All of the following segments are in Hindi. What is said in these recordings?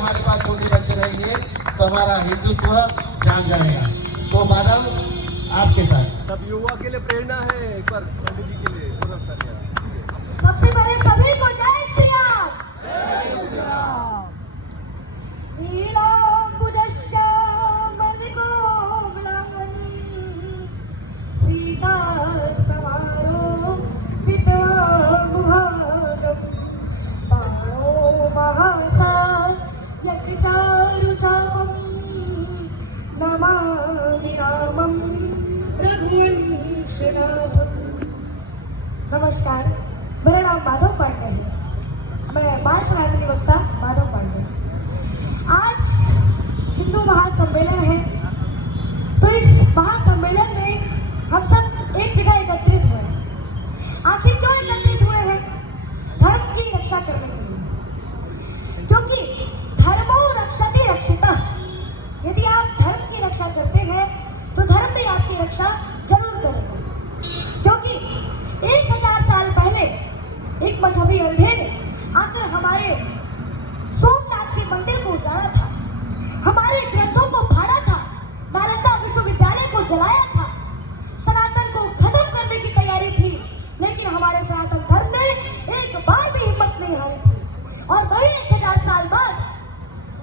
हमारे पास छोटे बच्चे रहेंगे तो हमारा हिंदुत्व जाग जाएगा। तो माधव आपके पास सब युवा के लिए प्रेरणा है। एक बार पंडित जी के लिए सबसे पहले सभी को जय श्री राम। नीलाम्बुजश्यामलिकोमलांगं सीता समारो विद्वामुभागं बाणो महासा यज्ञचारुचापं नमामि रामं रघुवंशनाथम्। नमस्कार, मेरा नाम माधव पांडे है। मैं बाल सनातनी वक्ता माधव पांडे। आज हिंदू महासम्मेलन है, तो इस महासम्मेलन में हम सब एक जगह एकत्रित हुए हैं। आखिर क्यों एकत्रित हुए हैं? धर्म की रक्षा करने के लिए, क्योंकि धर्मो रक्षति रक्षितः। यदि आप धर्म की रक्षा करते हैं तो धर्म भी आपकी रक्षा जरूर करेगा। क्योंकि 1000 साल पहले एक मजहबी अंधे ने आकर हमारे सोमनाथ के मंदिर को उजाड़ा था, हमारे ग्रंथों को फाड़ा था, नालंदा विश्वविद्यालय को जलाया था, सनातन को खत्म करने की तैयारी थी। लेकिन हमारे सनातन धर्म ने एक बार भी हिम्मत नहीं हारी थी। और वही 1000 साल बाद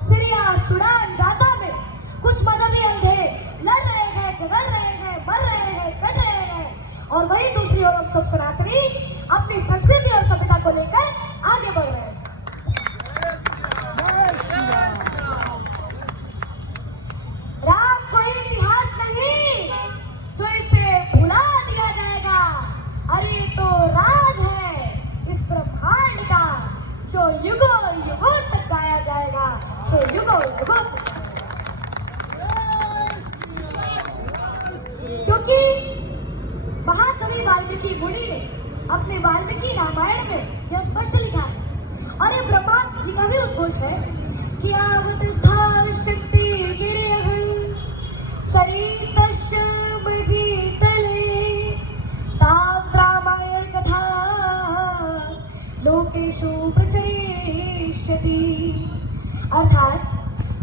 सीरिया, सूडान, गाजा में कुछ मजहबी अंधे लड़ रहे हैं, झगड़ रहे हैं, मर रहे हैं, कट रहे हैं, और वही दूसरी ओर हम सब सनातनी अपनी संस्कृति और सभ्यता को लेकर आगे बढ़ रहे हैं। राम कोई इतिहास नहीं जो इसे भुला दिया जाएगा। अरे तो राग है इस ब्रह्मांड का जो युगों युगों तक गाया जाएगा, जो युगों युगों तक। क्योंकि महाकवि वाल्मीकि मुनि ने अपने वाल्मीकि रामायण में यह स्पष्ट लिखा है, और ये ब्रह्मा जी का भी उद्घोष है कि आवत स्थान शक्ति गिरह सरितश महीतले तावत रामायण कथा लोकेषु प्रचरिष्यति। अर्थात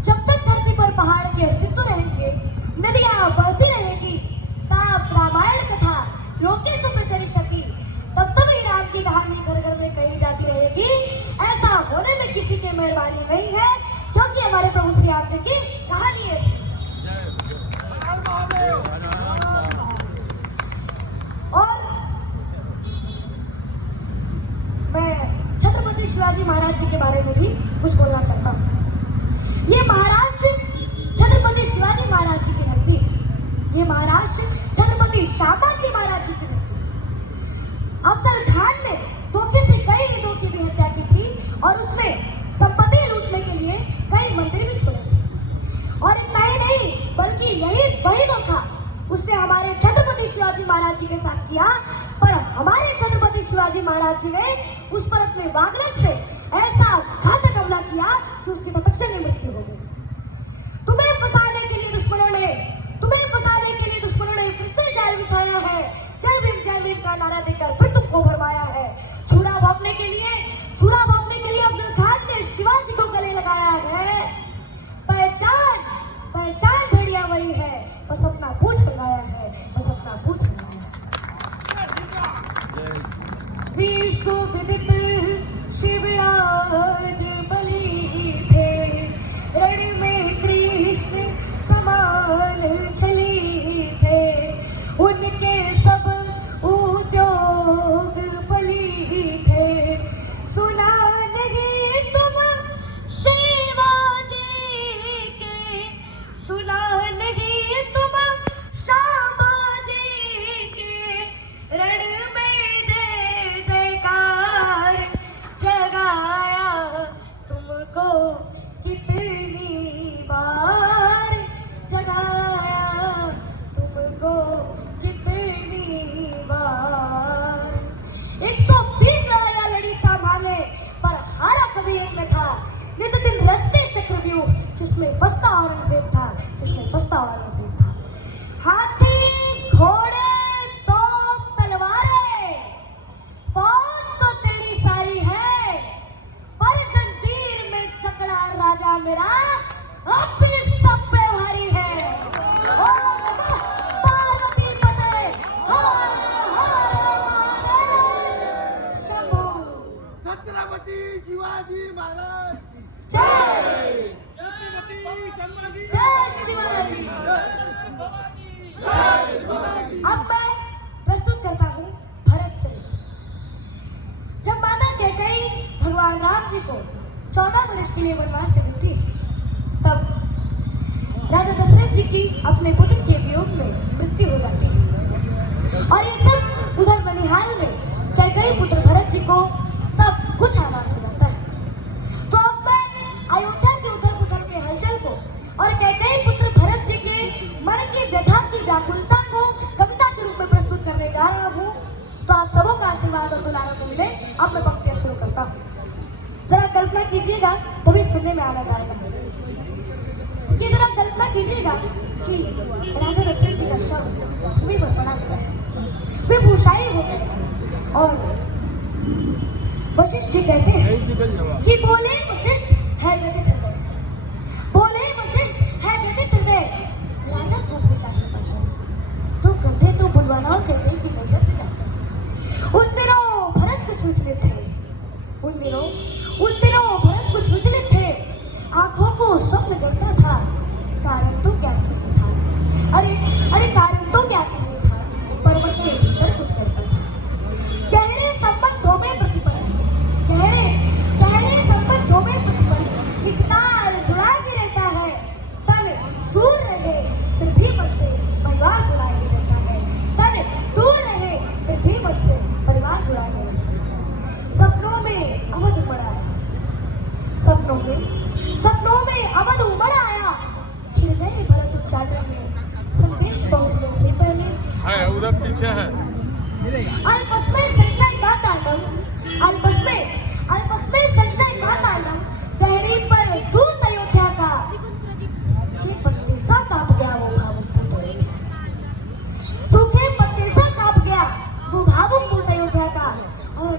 जब तक धरती पर पहाड़ के अस्तित्व रहेंगे, नदियां बहती रहेगी, तावत रामायण कथा लोकेषु प्रचरिष्यति, तब तक ही राम की कहानी घर घर में कही जाती रहेगी। ऐसा होने में किसी की मेहरबानी नहीं है, क्योंकि हमारे प्रभु श्री राम जी की कहानी ऐसी। और मैं छत्रपति शिवाजी महाराज जी के बारे में भी कुछ बोलना चाहता हूँ। ये महाराष्ट्र छत्रपति शिवाजी महाराज जी की धरती, ये महाराष्ट्र छत्रपति शाबाजी महाराज जी की धरती। अफजल खान ने धोखे से कई हिंदुओं की भी हत्या की थी, और उसने संपत्ति लूटने के लिए कई मंदिर भी छोड़े थे। और इतना ही नहीं, बल्कि यही वही धोखा उसने हमारे छत्रपति शिवाजी महाराज जी के साथ किया। पर हमारे छत्रपति शिवाजी महाराज जी ने उस पर अपने वागलक से ऐसा घातक हमला किया कि उसकी तत्क्षण मृत्यु हो गई। तुम्हें फंसाने के लिए दुश्मनों ने फिर से जाल बिछाया है। जय भीम का नारा देकर फिर तुमको भरमाया है। छुरा भोंकने के लिए अफजल खान ने शिवाजी को गले लगाया है। पहचान भेड़िया वही है, बस अपना पूछ लगाया है, बस अपना पूछ लगाया है। विश्व विदित शिवराज बलि थे, रण में कृष्ण समान छली थे, उनके सब उद्योग फली थे। सुना नहीं तुम शिवाजी के, सुना नहीं तुम शाबाजी के, रण में जय जयकार जगाया तुमको कितनी बार, जगाया तुमको कितनी बार। 120 लड़ाइयां लड़ी सामाने, पर हारा कभी एक में था। नित दिन रस्ते चक्रव्यूह, जिसमें फंसता औरंगजेब था, हाथी घोड़े तोप तलवारें, फौज तो तेरी सारी है, पर जंजीर में जकड़ा राजा जमाना मेरा अब भी सब पे भारी है। ओम नमः पार्वती पते हर हर महादेव शंभू। छत्रपती शिवाजी महाराज की जय छत्रपती संभाजी जय शिवाजी। अब मैं प्रस्तुत करता हूँ भरत चरित्र। जब माता कैकेयी भगवान राम जी को 14 वर्ष के लिए वनवास से मिलती तब राजा दशरथ जी की अपने पुत्र के वियोग में मृत्यु हो जाती है और ये सब उधर बनिहाल में कैकेयी पुत्र भरत जी को सब कुछ आभास हो जाता है। तो अब मैं अयोध्या के उथल पुथल के हलचल को और कैकेयी पुत्र भरत जी के मन की व्यथा की व्याकुलता को कविता के रूप में प्रस्तुत करने जा रहा हूँ। तो आप सबों का आशीर्वाद और दुलारा को मिले। अब मैं पंक्तियां शुरू करता हूँ। जरा कल्पना कीजिएगा तभी सुनने में आनंद आएगा कि जरा कल्पना कीजिएगा कि राजा दशरथ जी का शव भूमि पर पड़ा हुआ है, वे भूषाई हो गए और वशिष्ठ जी कहते हैं कि बोले वशिष्ठ है व्यथित हृदय, बोले वशिष्ठ है व्यथित हृदय, राजा को भूषाई पड़ गए तो गंधे तो बुलवाना कहते हैं कि नजर से जाते हैं। उन दिनों भरत कुछ विचलित थे, उन दिनों भरत कुछ विचलित थे, आंखों को स्वप्न देखता था, कारण तो क्या नहीं था। अरे कारण तो क्या नहीं था, पर मन के भीतर कुछ करता था। गहरे संबंधों में प्रतिपल, गहरे संबंधों में प्रतिपल एक तार जुड़ा ही रहता है, तन दूर रहे फिर भी मन से परिवार जुड़ा ही रहता है, तन दूर रहे फिर भी मन से परिवार जुड़ा ही रहता है। सपनों में अवध उमड़ आया, सपनों में अवध उमड़ आया, फिर गए भरत उच्चाटन में संदेश पहुंचने से पहले। है उधर पीछे है। अल्पस में संशय का तांडव, अल्पस में संशय का तांडव, तहरी पर दूत अयोध्या का, सूखे पत्ते सा कांप गया वो भावुक पूत अयोध्या, सूखे पत्ते सा कांप गया वो भावुक पूत अयोध्या का। और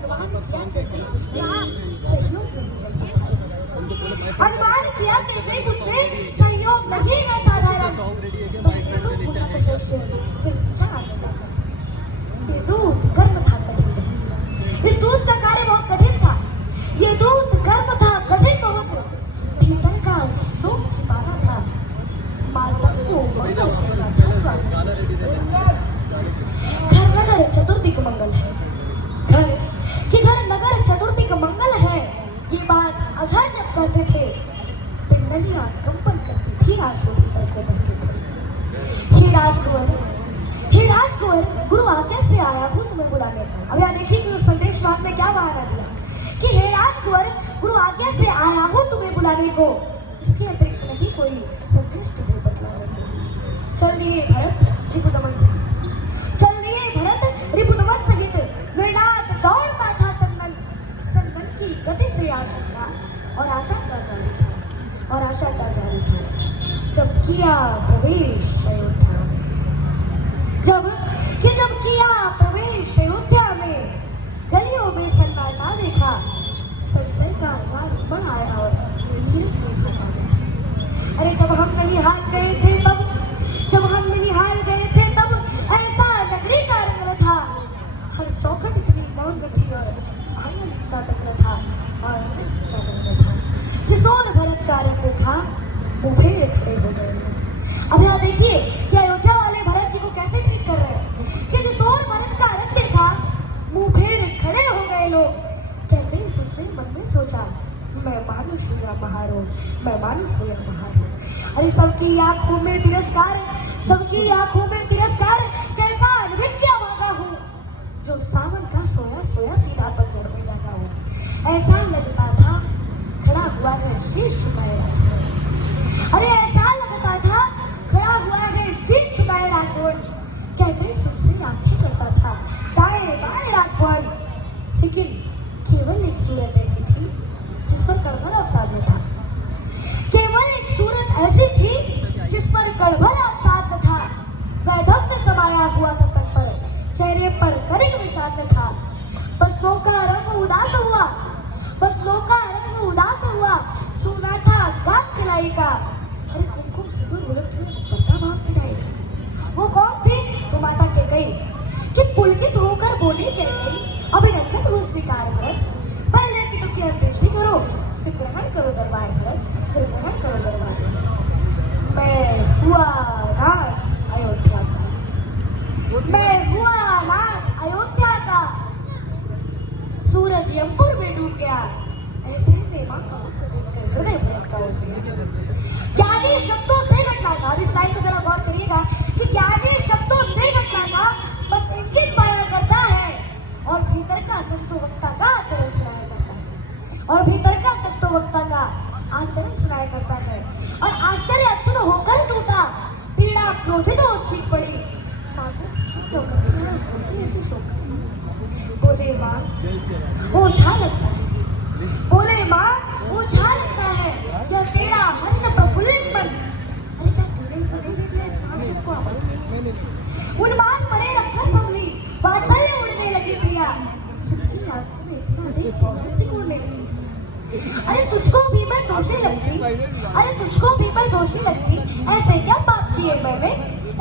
अनुमान किया कि कई पुत्र सहयोग नहीं है साधारण। तो पूछा कशोर से, फिर पूछा आगे का ये दूत कर्म था कठिन, इस दूत का कार्य बहुत कठिन था, ये दूत कर्म था कठिन बहुत, भीतर का शोक छिपाना था, मातम को मंगल करना था स्वामी। घर नगर चतुर्दिक मंगल है, घर नगर चतुर्दिक मंगल है, ये बात अधर जब कहते थे, पिंडलियां कंपन करती थी, आंसू भीतर को बनते थे। हे राजकुंवर, गुरु आज्ञा से आया हूँ तुम्हें बुलाने। अब यहाँ देखिए कि उस संदेश वाहक ने क्या बहाना दिया कि हे राजकुंवर, गुरु आज्ञा से आया हूँ तुम्हें बुलाने को, इसके अतिरिक्त नहीं कोई संदेश तुम्हें बतलाने को। चल दिए भरत रिपुदमन सहित, चल दिए भरत रिपुदमन सहित, निर्णात दौड़ता था संदन की गति से आशंका और आशा का जारी था, जब किया प्रवेश अयोध्या में, जब किया प्रवेश अयोध्या में, गलियों में सन्नाटा देखा, संशय का अखबार उमड़ आया और धीरे से हटा गया। अरे जब हम ननिहाल गए थे तब ऐसा नगरी का रंग था, हर चौखट इतनी मौन थी और आयन का तक था, जिस ओर भरत का रंग था वो फेर खड़े हो गए। अब यहाँ देखिए कि अयोध्या वाले भरत जी को कैसे ट्रीट कर रहे हैं कि जिस ओर भरत का रंग था मुंह फेर खड़े हो गए लोग। कहते सुनते मन में सोचा, मैं मानुष हूँ या महारोग, मैं मानुष हूँ या महारोग। अरे सबकी आंखों में तिरस्कार, सबकी आंखों में तिरस्कार, कैसा अनभिज्ञ मांगा हूँ, जो सावन का सोया सोया सीधा पर जोड़ में जाता हूँ। ऐसा लगता था खड़ा हुआ है शीश झुकाए राजकुंवर, अरे ऐसा लगता था खड़ा हुआ है शीश झुकाए राजकुंवर। कहते सुनसे आंखें करता था दाएं बाएं राजकुंवर, लेकिन केवल एक सूरत ऐसी थी जिस पर कड़भर अवसाद था, केवल एक सूरत ऐसी थी जिस पर कड़भर अवसाद था। वैधव्य समाया हुआ था तट पर, चेहरे पर करिक विषाद था। बसनों का रंग उदास हुआ, सुना था गात खिलाई का, अरे कुमकुम सिंदूर उलट पत्ता भाग खिलाई। वो कौन थी? तो माता कह गई कि पुलकित होकर बोली कह गई, अभिनंदन हो स्वीकार भरत, पहले की तो की अंत्येष्टि करो, फिर ग्रहण करो दरबार भरत, फिर ग्रहण करो दरबार। मैं हुआ नाथ अयोध्या का, मैं हुआ नाथ अयोध्या का, सूरज यमपुर में डूब गया, ऐसे में मां का मुख से देखकर हृदय भरता हो गया। ज्ञानी शब्दों से घटना का, अब इस लाइन पे जरा गौर करिएगा कि ज्ञानी शब्दों से घटना का बस इंगित पाया करता है, और भीतर का सस्तो वक्ता का आचरण सुनाया करता है, और भीतर का सस्तो वक्ता का आचरण सुनाया करता है। और आश्चर्य अक्षुण होकर टूटा, पीड़ा क्रोधित हो छींक पड़ी, मां को चुप होकर ऐसे सो गई। बोले मां ओझा लगता है, बोले मां ओझा लगता है, यह तेरा हर्ष प्रफुल्लित मन। अरे क्या तूने तो नहीं दे दिया इस मानसिक को आवाज? उन्माद पड़े रखकर संभली, वात्सल्य उड़ने लगी प्रिया, सबकी आंखों में इतना अधिक पौधे सिकुड़ने लगी। अरे तुझको भी मैं दोषी लगती, अरे तुझको भी मैं दोषी लगती, ऐसे क्या पाप किए मैंने?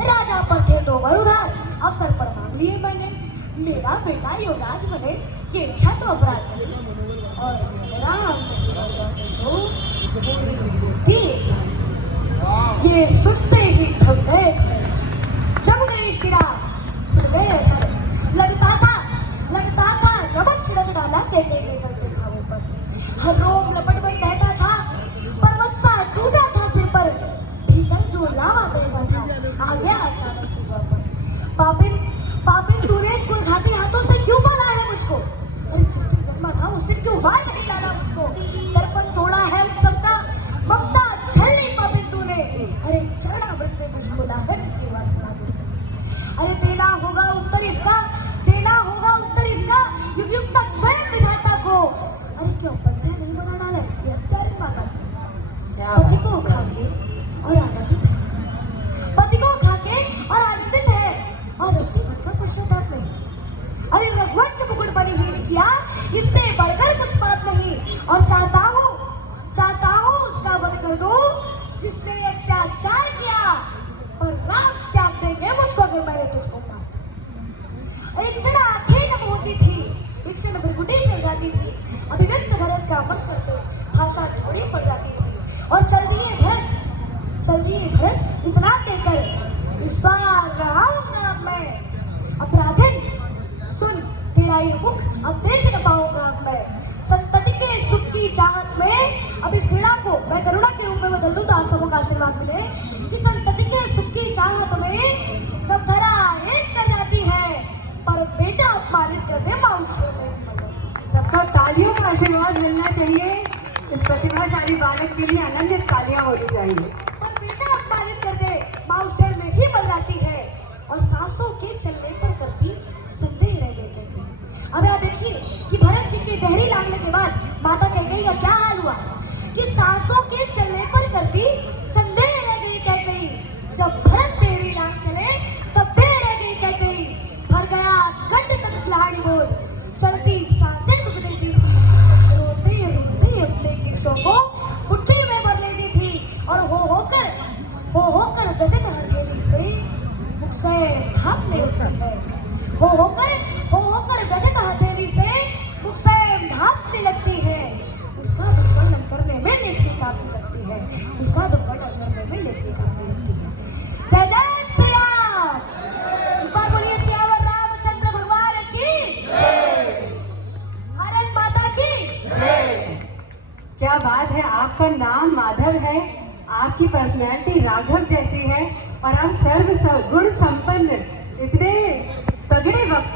राजा पर थे दो वर उधार, अवसर पर मांग लिए मैंने, मेरा बेटा युवराज बने ये इच्छा तो अपराध नहीं, और राम तो ये सुनते ही थम गए, जम गई शिरा, खुल गए धर, लगता था नमक छिड़क डाला कहते हुए चलते था वो पर, हर रोम लपट में कहता था, पर्वत सा टूटा था सिर पर, भीतर जो लावा तैरता था आ गया अचानक से वापस। पापिन तूने कुलघाती हाथों से क्यों पाला है मुझको? अरे जिस दिन जन्मा था उस दिन क्यों मार नहीं डाला मुझको? दर्पण तोड़ा है उन सबका, ममता छल ली पापिन तूने, अरे चरणामृत में मुझको लाकर नीचे वासना दे। अरे देना होगा उत्तर इसका, देना होगा उत्तर इसका, युग युग तक स्वयं विधाता को। अरे क्यों बंधे नहीं बना डाला ऐसी हत्यारी माता को? पति को खा के और आनंदित है, पति को खा के और आनंदित है, और रत्ती भर का पश्चाताप नहीं। अरे रघुवंश मुकुट बनी ही किया, इससे बढ़कर कुछ पाप नहीं, और चाहता हूँ उसका वध कर दूं जिसने अत्याचार किया, पर राम त्याग देंगे मुझको अगर मैंने तुझको मारा। एक क्षण आंखें नम होती थी, एक क्षण भ्रुकुटी चढ़ जाती थी, अभिव्यक्त भरत का मन करते भाषा थोड़ी पड़ जाती थी, और चल दिए भरत इतना कहकर, इस बार रहूंगा मैं अपराधिन, सुन तेरा ये मुख अब देख न पाऊंगा अब मैं, संतति के सुख की चाहत में अब इस घृणा को मैं करुणा के रूप में बदल दूं, तो आप सबों का आशीर्वाद मिले कि संतति के सुख की चाहत में नवधरा एक कर जाती है, पर बेटा अपमानित कर दे माँ उससे नहीं। सबका तालियों का आशीर्वाद मिलना चाहिए, इस प्रतिभाशाली बालक के लिए अनन्य तालियां होनी चाहिए। पर बेटा अपमानित कर दे माँ उससे नहीं बन जाती है, और सासों के चलने पर करती संदेह रह गए कहते। अब आप देखिए कि भरत जी की गहरी लांगने के बाद माता कह गई, या क्या हाल हुआ कि सासों के चलने पर करती संदेह रह गई कह गई, जब भरत तेरी लांग चले तब देर रह गई कह गई, भर गया कंठ तक लाड़ी बोध, चलती सांसें दुख देती थी, रोते रोते अपने किस्सों को मुट्ठी में भर लेती थी, और हो होकर व्यथित हथेली से मुख से ढांपने लगती है, हो होकर व्यथित हथेली से मुख से ढांपने लगती है, उसका दुर्गंध अंतरने में लेखनी काफी लगती है, उसका दुर्गंध अंतरने में लेखनी काफी लगती है। जय जय श्री राम, एक बार बोलिए सियावर रामचंद्र भगवान की जय, भारत माता की जय। क्या बात है, आपका नाम माधव है, आपकी पर्सनैलिटी राघव जैसी है, और आप सर्व गुण संपन्न इतने तगड़े वक्त